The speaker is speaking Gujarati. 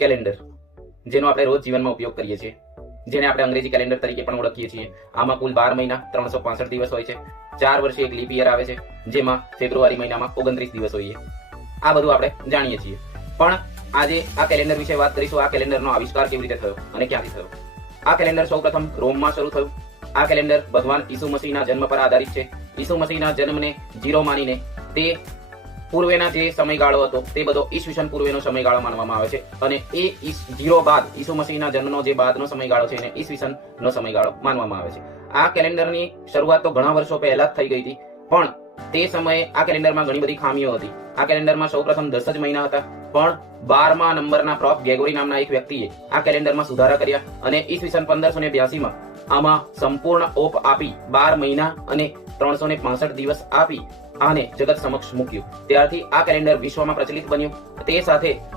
કેલેન્ડર, જેનો આપણે રોજ જીવનમાં ઉપયોગ કરીએ છીએ, જેને આપણે અંગ્રેજી કેલેન્ડર તરીકે પણ ઓળખીએ છીએ. આમાં કુલ 12 મહિના 365 દિવસ હોય છે. 4 વર્ષે એક લીપ યર આવે છે, જેમાં ફેબ્રુઆરી મહિનામાં 29 દિવસ હોય છે. આ બધું આપણે જાણીએ છીએ. પણ આજે આ કેલેન્ડર વિશે વાત કરીશું. આ કેલેન્ડરનો આવિષ્કાર કેવી રીતે થયો અને ક્યાંથી થયો. આ કેલેન્ડર સૌપ્રથમ રોમમાં શરૂ થયું. આ કેલેન્ડર ભગવાન ઈસુ મસીહના જન્મ પર આધારિત છે. ઈસુ મસીહના જન્મને 0 માનીને તે પૂર્વેના જે સમયગાળો હતો તે બધો ઈસવીસન પૂર્વેનો સમયગાળો માનવામાં આવે છે, અને એ 0 બાદ ઈસુ મસીહના જન્મનો જે બાદનો સમયગાળો છે એને ઈસવીસનનો સમયગાળો માનવામાં આવે છે. આ કેલેન્ડરની શરૂઆત તો ઘણા વર્ષો પહેલા જ થઈ ગઈ હતી, પણ તે સમયે આ કેલેન્ડરમાં ઘણી બધી ખામીઓ હતી. આ કેલેન્ડરમાં સૌપ્રથમ 10 જ મહિના હતા, પણ 12મા નંબરના પ્રોફ ગેગોરી નામના એક વ્યક્તિએ આ કેલેન્ડરમાં સુધારા કર્યા અને ઈસવીસન 1582માં આમાં સંપૂર્ણ ઓપ આપી 12 મહિના અને 365 દિવસ આપી આને જગત સમક્ષ મૂક્યું. ત્યારથી આ કેલેન્ડર વિશ્વમાં પ્રચલિત બન્યું. તે સાથે